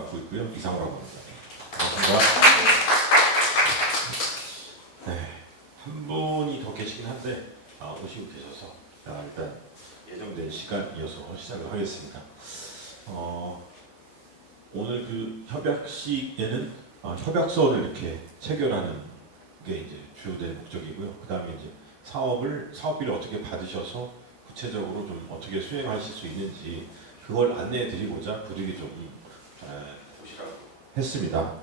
맡고 있고요. 이상우라고 합니다. 반갑습니다. 네, 한 분이 더 계시긴 한데 오시고 계셔서 일단 예정된 시간 이어서 시작을 하겠습니다. 오늘 그 협약식에는 협약서를 이렇게 체결하는 게 이제 주요된 목적이고요. 그 다음에 이제 사업비를 어떻게 받으셔서 구체적으로 좀 어떻게 수행하실 수 있는지 그걸 안내해 드리고자 부득이 좀 오시라고 했습니다.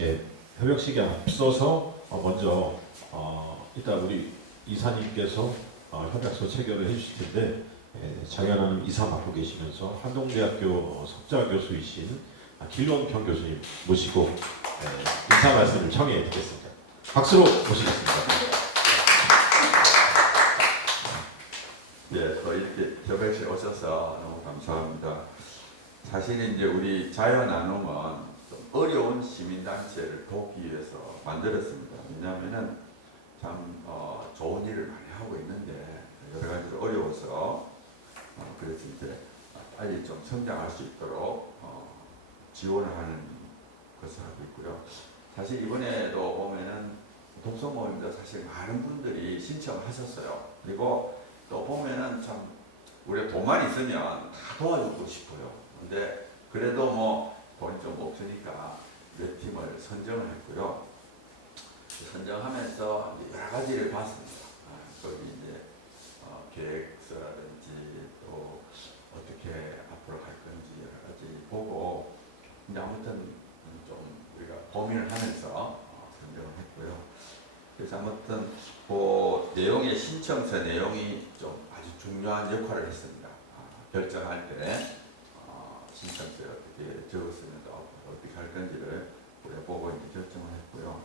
예, 협약식에 앞서서 먼저 일단 우리 이사님께서 협약서 체결을 해주실 텐데 장현아는 이사 맡고 계시면서 한동대학교 석좌 교수이신 길원평 교수님 모시고 인사 말씀을 청해 드리겠습니다. 박수로 모시겠습니다. 예, 또 이렇게 협약실 오셔서 너무 감사합니다. 사실은 이제 우리 자유나눔은 좀 어려운 시민단체를 돕기 위해서 만들었습니다. 왜냐하면은 참 좋은 일을 많이 하고 있는데 여러 가지로 어려워서 그래서 이제 빨리 좀 성장할 수 있도록 지원을 하는 것을 하고 있고요. 사실 이번에도 보면은 독서 모임도 사실 많은 분들이 신청하셨어요. 그리고 또 보면은 참 우리가 돈만 있으면 다 도와주고 싶어요. 근데 그래도 뭐 돈이 좀 없으니까 몇 팀을 선정을 했고요. 선정하면서 여러 가지를 봤습니다. 거기 이제 계획서라든지 또 어떻게 앞으로 갈 건지 여러 가지 보고 이제 아무튼 좀 우리가 고민을 하면서 선정을 했고요. 그래서 아무튼 그 내용의 신청서 내용이 좀 아주 중요한 역할을 했습니다. 결정할 때 신청서에 어떻게 적었으면 또 어떻게 할 건지를 우리가 보고 이제 결정을 했고요.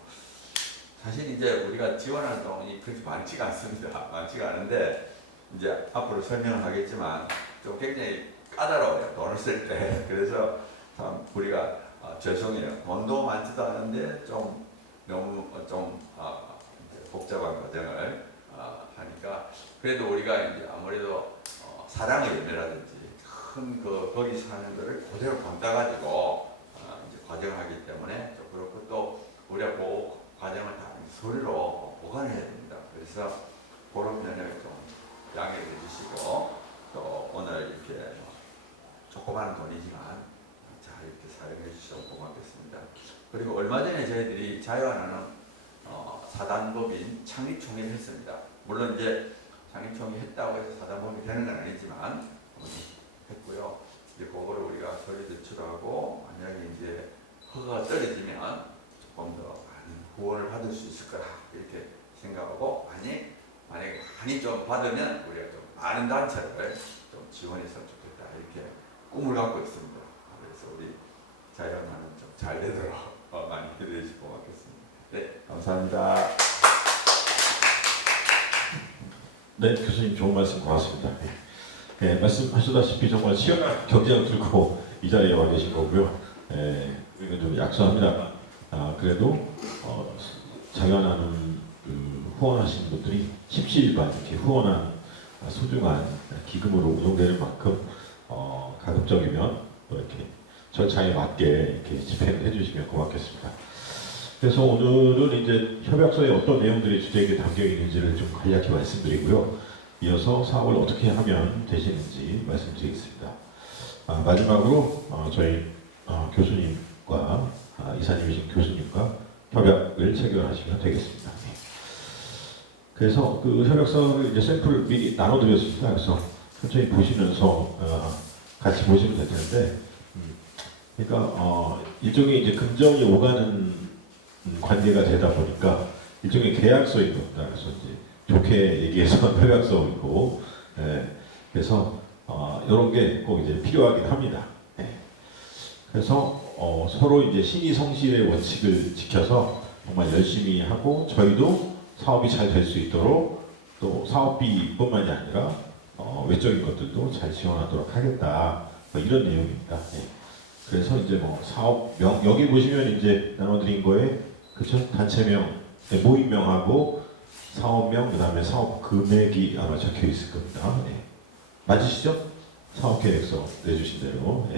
사실 이제 우리가 지원하는 돈이 그렇게 많지가 않습니다. 많지가 않은데 이제 앞으로 설명을 하겠지만 좀 굉장히 까다로워요. 돈을 쓸 때. 그래서 참 우리가 죄송해요. 돈도 많지도 않은데 좀 너무 좀 복잡한 과정을 하니까 그래도 우리가 이제 아무래도 사랑의 열매라든지 큰 거기 사는 거를 그대로 담아가지고 이제 과정을 하기 때문에 좀 그렇고 또 우리가 그 과정을 다 서류로 보관해야 됩니다. 그래서 그런 면을 좀 양해해 주시고 또 오늘 이렇게 조그마한 돈이지만 잘 이렇게 사용해 주셔서 고맙겠습니다. 그리고 얼마 전에 저희들이 자유하나는 사단법인 창립총회를 했습니다. 물론 이제 창립총회 했다고 해서 사단법인이 되는 건 아니지만 했고요. 이제 그거를 우리가 서류 제출하고 만약에 이제 허가가 떨어지면 조금 더 많은 후원을 받을 수 있을 거라 이렇게 생각하고 만약에 많이 좀 받으면 우리가 좀 많은 단체를 좀 지원했으면 좋겠다 이렇게 꿈을 갖고 있습니다. 그래서 우리 자유하나는 좀 잘 되도록 많이 기대해 주시고 고맙겠습니다. 네, 감사합니다. 네, 교수님 좋은 말씀 고맙습니다. 네, 말씀하셨다시피 정말 치열한 경쟁을 들고 이 자리에 와 계신 거고요. 이건 좀 약소합니다. 그래도 자유하나는 후원하시는 분들이 십시일반 이렇게 후원한 소중한 기금으로 운영되는 만큼 가급적이면 또 이렇게 절차에 맞게 이렇게 집행을 해주시면 고맙겠습니다. 그래서 오늘은 이제 협약서에 어떤 내용들이 주제에 담겨 있는지를 좀 간략히 말씀드리고요. 이어서 사업을 어떻게 하면 되시는지 말씀드리겠습니다. 마지막으로 저희 교수님과 이사님이신 교수님과 협약을 체결하시면 되겠습니다. 그래서 그 협약서를 이제 샘플을 미리 나눠드렸습니다. 그래서 천천히 보시면서 같이 보시면 될 텐데, 그러니까 일종의 이제 금정이 오가는 관계가 되다 보니까 일종의 계약서인 겁니다. 그래서 이제 좋게 얘기해서 협약서이고, 그래서 이런 게 꼭 이제 필요하긴 합니다. 그래서 서로 이제 신의성실의 원칙을 지켜서 정말 열심히 하고 저희도 사업이 잘 될 수 있도록 또 사업비뿐만이 아니라 외적인 것들도 잘 지원하도록 하겠다. 뭐 이런 내용입니다. 그래서 이제 뭐 사업명 여기 보시면 이제 나눠드린 거에 그쵸 단체명, 모임명하고 사업명 그다음에 사업 금액이 아마 적혀 있을 겁니다. 맞으시죠? 사업계획서 내주신 대로.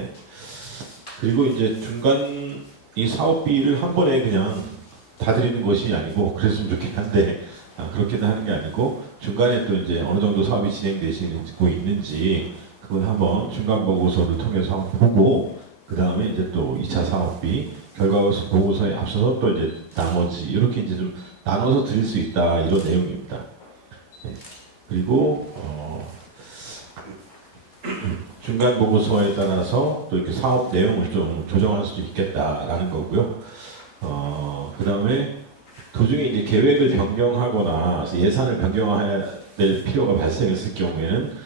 그리고 이제 중간 이 사업비를 한 번에 그냥 다 드리는 것이 아니고 그랬으면 좋긴 한데 그렇게는 하는 게 아니고 중간에 또 이제 어느 정도 사업이 진행되시고 있는지 그걸 한번 중간 보고서를 통해서 한번 보고 그 다음에 이제 또 2차 사업비 결과 보고서에 앞서서 또 이제 나머지 이렇게 이제 좀 나눠서 드릴 수 있다 이런 내용입니다. 네. 그리고 중간 보고서에 따라서 또 이렇게 사업 내용을 좀 조정할 수도 있겠다라는 거고요. 그 다음에 도중에 이제 계획을 변경하거나 예산을 변경해야 될 필요가 발생했을 경우에는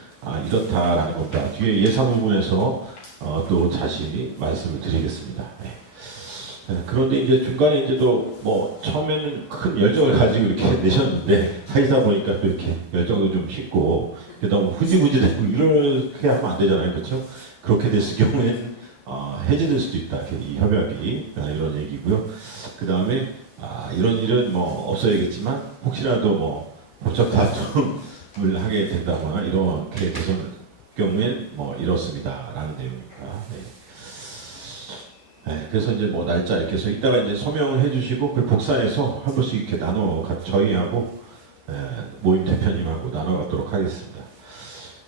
이렇다라는 겁니다. 뒤에 예산 부분에서 또 다시 말씀을 드리겠습니다. 네. 그런데 이제 중간에 이제 또 뭐 처음에는 큰 열정을 가지고 이렇게 내셨는데 사이다 보니까 또 이렇게 열정도 좀 식고 너무 후지부지되고 이렇게 하면 안 되잖아요, 그렇죠? 그렇게 됐을 경우에는 해지될 수도 있다, 이 협약이 이런 얘기고요. 그 다음에 이런 일은 뭐 없어야겠지만 혹시라도 뭐 법적 다툼을 하게 된다거나 이렇게 되는 경우엔 뭐 이렇습니다라는 내용입니다. 네. 네, 그래서 이제 뭐 날짜 이렇게 해서 이따가 이제 서명을 해주시고 그 복사해서 한 번씩 이렇게 나눠 저희하고 모임 대표님하고 나눠 갖도록 하겠습니다.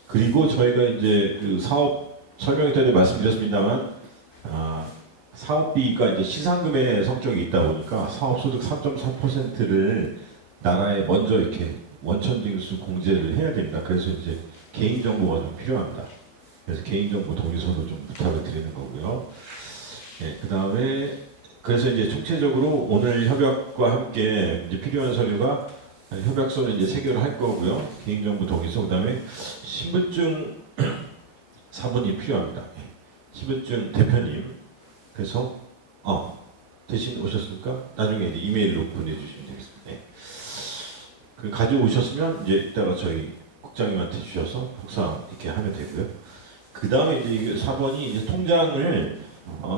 그리고 저희가 이제 그 사업 설명 때도 말씀드렸습니다만 사업비가 이제 시상금의 성격이 있다 보니까 사업소득 3.4%를 나라에 먼저 이렇게 원천징수 공제를 해야 됩니다. 그래서 이제 개인정보가 좀 필요합니다. 그래서 개인정보 동의서도 좀 부탁을 드리는 거고요. 네, 그 다음에 그래서 이제 총체적으로 오늘 협약과 함께 이제 필요한 서류가 협약서를 이제 체결을 할 거고요. 개인정보 동의서, 그 다음에 신분증 사본이 필요합니다. 신분증 대표님. 그래서 대신 오셨습니까? 나중에 이제 이메일로 보내주시면 되겠습니다. 네. 그 가지고 오셨으면 이제 이따가 저희 국장님한테 주셔서 복사 이렇게 하면 되고요. 그 다음에 이제 4번이 이제 통장을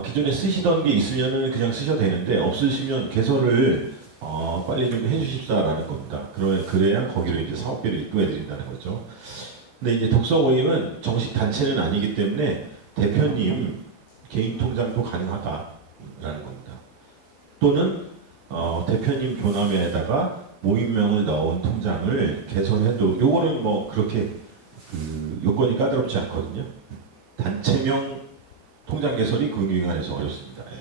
기존에 쓰시던 게 있으면은 그냥 쓰셔도 되는데 없으시면 개설을 빨리 좀 해주십사라는 겁니다. 그래야 거기로 이제 사업비를 입금해 드린다는 거죠. 근데 이제 독서 모임은 정식 단체는 아니기 때문에 대표님 개인 통장도 가능하다라는 겁니다. 또는 대표님 교남에다가 모임명을 넣은 통장을 개설해도 요거는 뭐 그렇게 그 요건이 까다롭지 않거든요. 단체명 통장 개설이 금융위원회에서 어렵습니다. 예.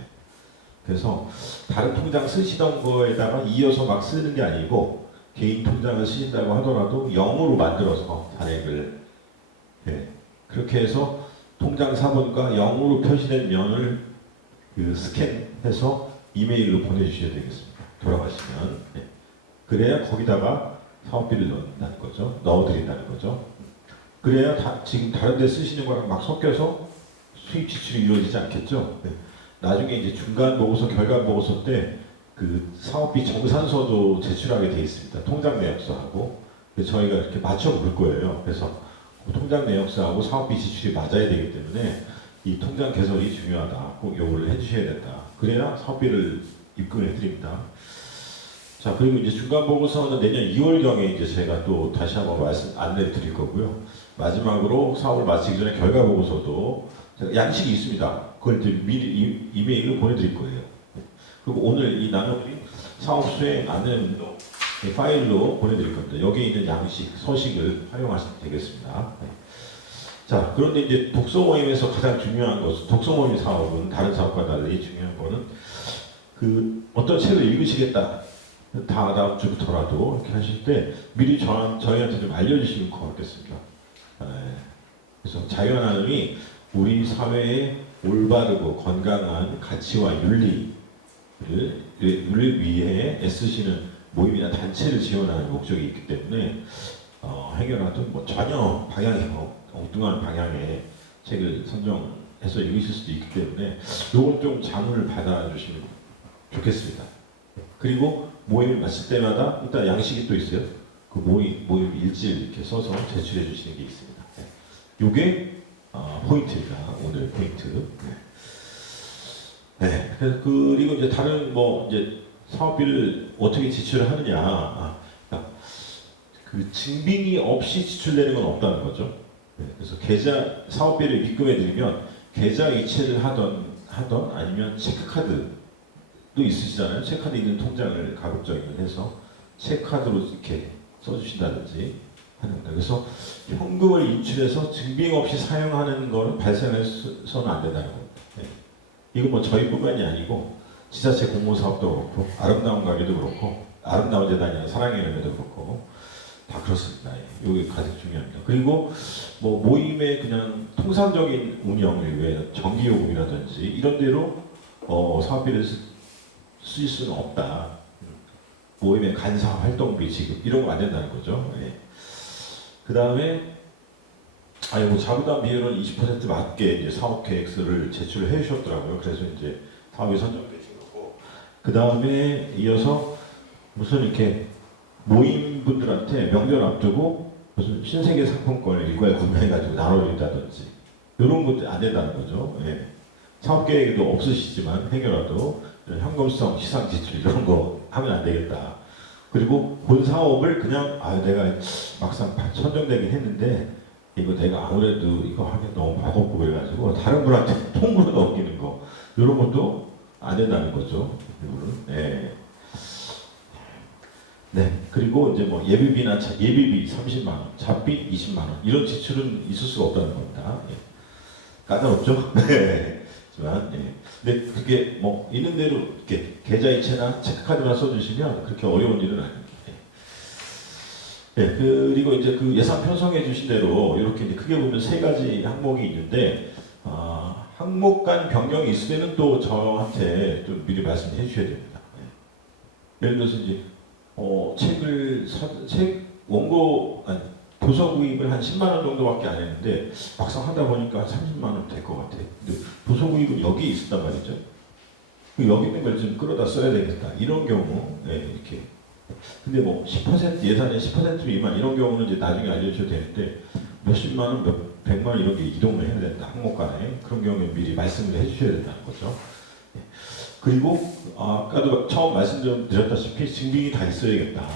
그래서 다른 통장 쓰시던 거에다가 이어서 막 쓰는 게 아니고 개인 통장을 쓰신다고 하더라도 0으로 만들어서 단액을 그렇게 해서 통장 사본과 0으로 표시된 면을 그 스캔해서 이메일로 보내주셔야 되겠습니다. 돌아가시면 그래야 거기다가 사업비를 넣는다는 거죠. 넣어드린다는 거죠. 그래야 지금 다른 데 쓰시는 거랑 막 섞여서 수입 지출이 이루어지지 않겠죠. 나중에 이제 중간 보고서, 결과 보고서 때 그 사업비 정산서도 제출하게 돼 있습니다. 통장 내역서하고. 그래서 저희가 이렇게 맞춰 볼 거예요. 그래서 통장 내역서하고 사업비 지출이 맞아야 되기 때문에 이 통장 개설이 중요하다. 꼭 요구를 해주셔야 된다. 그래야 사업비를 입금해 드립니다. 자, 그리고 이제 중간 보고서는 내년 2월경에 이제 제가 또 다시 한번 안내를 드릴 거고요. 마지막으로 사업을 마치기 전에 결과 보고서도 제가 양식이 있습니다. 그걸 이제 미리 이메일로 보내드릴 거예요. 그리고 오늘 이 나눠드린 사업 수행 안내문도 파일로 보내드릴 겁니다. 여기에 있는 양식, 서식을 활용하시면 되겠습니다. 자, 그런데 이제 독서 모임에서 가장 중요한 것은, 독서 모임 사업은 다른 사업과 달리 중요한 거는 그 어떤 책을 읽으시겠다. 다음 주부터라도 이렇게 하실 때 미리 저희한테 좀 알려주시면 고맙겠습니다. 그래서 자유하나님이 우리 사회의 올바르고 건강한 가치와 윤리를 위해 애쓰시는 모임이나 단체를 지원하는 목적이 있기 때문에 행여라도 뭐 전혀 방향이 엉뚱한 방향의 책을 선정해서 읽으실 수도 있기 때문에 이건 좀 자문을 받아주시면 좋겠습니다. 그리고 모임을 마칠 때마다 일단 양식이 또 있어요. 그 모임 일지를 이렇게 써서 제출해 주시는 게 있습니다. 요게 포인트입니다. 오늘 포인트. 그리고 이제 다른 뭐 이제 사업비를 어떻게 지출을 하느냐. 그 증빙이 없이 지출되는 건 없다는 거죠. 그래서 사업비를 입금해 드리면 계좌 이체를 하던 아니면 체크카드도 있으시잖아요. 체크카드 있는 통장을 가급적이면 해서 체크카드로 이렇게 써주신다든지 하는 겁니다. 그래서 현금을 인출해서 증빙 없이 사용하는 거는 발생해서는 안 된다는 겁니다. 네. 이거 뭐 저희뿐만이 아니고 지자체 공모사업도 그렇고 아름다운 가게도 그렇고 아름다운 재단이나 사랑의 열매도 그렇고 다 그렇습니다. 이게 가장 중요합니다. 그리고 뭐 모임의 그냥 통상적인 운영을 위해 전기요금이라든지 이런 데로 사업비를 쓰실 수는 없다. 모임의 간사 활동비 지급 이런 거 안 된다는 거죠. 예. 그 다음에 뭐 자부담 비율은 20% 맞게 이제 사업 계획서를 제출을 해주셨더라고요. 그래서 이제 사업이 선정되신 거고. 그 다음에 이어서 무슨 이렇게 모임 분들한테 명절 앞두고 무슨 신세계 상품권을 일괄 구매해가지고 나눠준다든지 이런 것도 안 된다는 거죠. 예. 사업 계획도 없으시지만 행여라도 이런 현금성 시상 지출 이런 거 하면 안 되겠다. 그리고 본 사업을 그냥 내가 막상 선정되긴 했는데 이거 내가 아무래도 이거 하기 너무 버겁고 그래가지고 다른 분한테 통으로 넘기는 거 이런 것도 안 된다는 거죠. 이거는. 예. 네. 그리고 이제 뭐 예비비나 예비비 30만 원, 잡비 20만 원 이런 지출은 있을 수가 없다는 겁니다. 예. 까다롭죠? 네. 하지만 예. 근데 그게 뭐 있는 대로 이렇게 계좌이체나 체크카드만 써주시면 그렇게 어려운 일은 아닙니다. 예. 그리고 이제 그 예산 편성해 주신 대로 이렇게 이제 크게 보면 세 가지 항목이 있는데 항목 간 변경이 있을 때는 또 저한테 좀 미리 말씀해 주셔야 됩니다. 예. 예를 들어서 이제 책 원고 도서 구입을 한 10만 원 정도밖에 안 했는데 막상 하다 보니까 한 30만 원 될 것 같아. 근데 도서 구입은 여기 있었단 말이죠. 여기 있는 걸 좀 끌어다 써야 되겠다. 이런 경우 이렇게. 근데 뭐 10% 예산의 10% 미만 이런 경우는 이제 나중에 알려주셔도 되는데 몇십만 원, 백만 원 이런 게 이동을 해야 된다. 항목 간에 그런 경우에 미리 말씀을 해주셔야 된다는 거죠. 그리고 아까도 처음 말씀드렸다시피 증빙이 다 있어야겠다.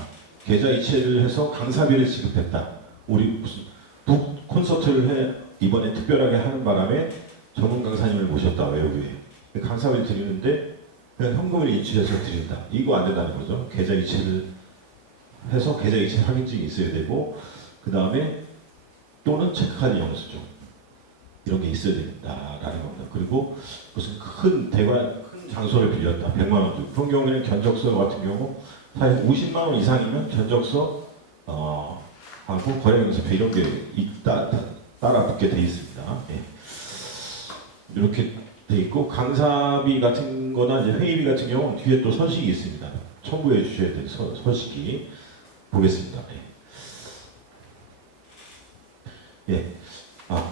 계좌 이체를 해서 강사비를 지급했다. 우리 무슨 북 콘서트를 이번에 특별하게 하는 바람에 전문 강사님을 모셨다 외국에 강사비를 드리는데 그냥 현금을 인출해서 드린다. 이거 안 된다는 거죠. 계좌 이체를 해서 계좌 이체 확인증이 있어야 되고 그 다음에 또는 체크카드 영수증 이런 게 있어야 된다라는 겁니다. 그리고 무슨 큰 장소를 빌렸다. 100만 원 주고. 그런 경우에는 견적서 같은 경우 사실 50만 원 이상이면 견적서 하고 거래명세표 이런 게 따라 붙게 돼 있습니다. 예. 이렇게 돼 있고 강사비 같은 거나 이제 회의비 같은 경우는 뒤에 또 서식이 있습니다. 첨부해 주셔야 될 서식이 보겠습니다. 예. 예.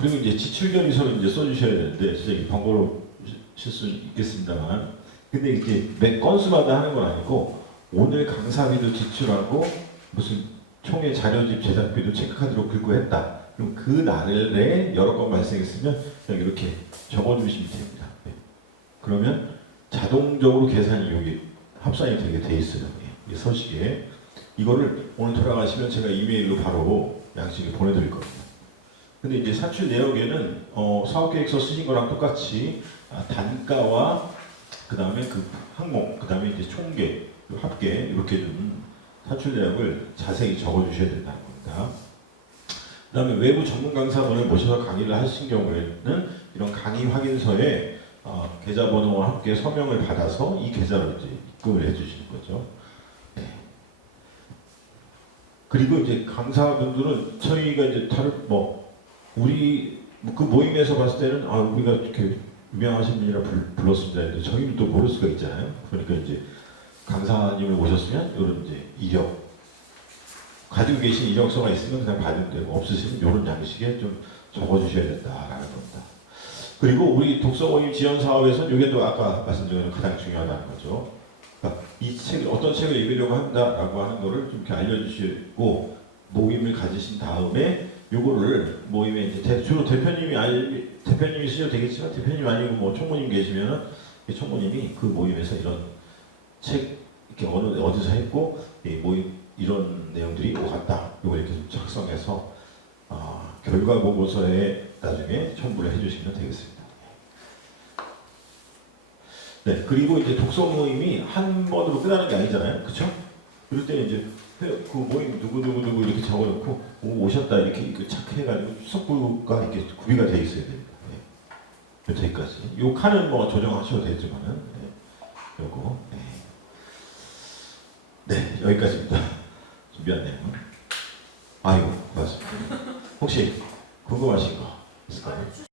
그리고 이제 지출결의서를 이제 써주셔야 되는데 진짜 번거로우실 수 있겠습니다만 근데 이게 매 건수마다 하는 건 아니고 오늘 강사비도 지출하고 무슨 총회 자료집 제작비도 체크카드로 긁고 했다. 그럼 그 날에 여러 건 발생했으면 그냥 이렇게 적어주시면 됩니다. 네. 그러면 자동적으로 계산이 여기 합산이 되게 돼 있어요. 이 서식에 이거를 오늘 돌아가시면 제가 이메일로 바로 양식을 보내드릴 겁니다. 근데 이제 사출 내역에는 사업계획서 쓰신 거랑 똑같이 단가와 그 다음에 그 항목, 그 다음에 이제 총계, 합계 이렇게 좀 사출 내역을 자세히 적어주셔야 된다는 겁니다. 그 다음에 외부 전문 강사분을 모셔서 강의를 하신 경우에는 이런 강의 확인서에 계좌번호와 함께 서명을 받아서 이 계좌로 이제 입금을 해주시는 거죠. 네. 그리고 이제 강사분들은 저희가 이제 우리 그 모임에서 봤을 때는 우리가 이렇게 유명하신 분이라 불렀습니다. 근데 저희는 또 모를 수가 있잖아요. 그러니까 이제 강사님을 모셨으면 이런 이제 이력 가지고 계신 이력서가 있으면 그냥 받으면 되고 없으시면 이런 양식에 좀 적어주셔야 된다라는 겁니다. 그리고 우리 독서 모임 지원 사업에서는 이게 또 아까 말씀드린 가장 중요하다는 거죠. 그러니까 이 책을 어떤 책을 읽으려고 한다라고 하는 거를 좀 이렇게 알려주시고 모임을 가지신 다음에 요거를 모임에 이제 주로 대표님이 쓰셔도 되겠지만 대표님 아니고 뭐 총무님 계시면은 총무님이 그 모임에서 이런 책 이렇게 어디서 했고 모임 이런 내용들이 오갔다. 요거 이렇게 좀 작성해서 결과 보고서에 나중에 첨부를 해주시면 되겠습니다. 네, 그리고 이제 독서 모임이 한 번으로 끝나는 게 아니잖아요. 그쵸? 그럴 때 이제 그 모임 누구 이렇게 적어놓고 오셨다 이렇게 착해가지고 수석부가 이렇게 구비가 돼 있어야 됩니다. 네. 여기까지. 요 칸은 뭐 조정하셔도 되지만은 네. 요거 네 여기까지입니다. 준비한 내용. 아이고 고맙습니다. 혹시 궁금하신 거 있을까요?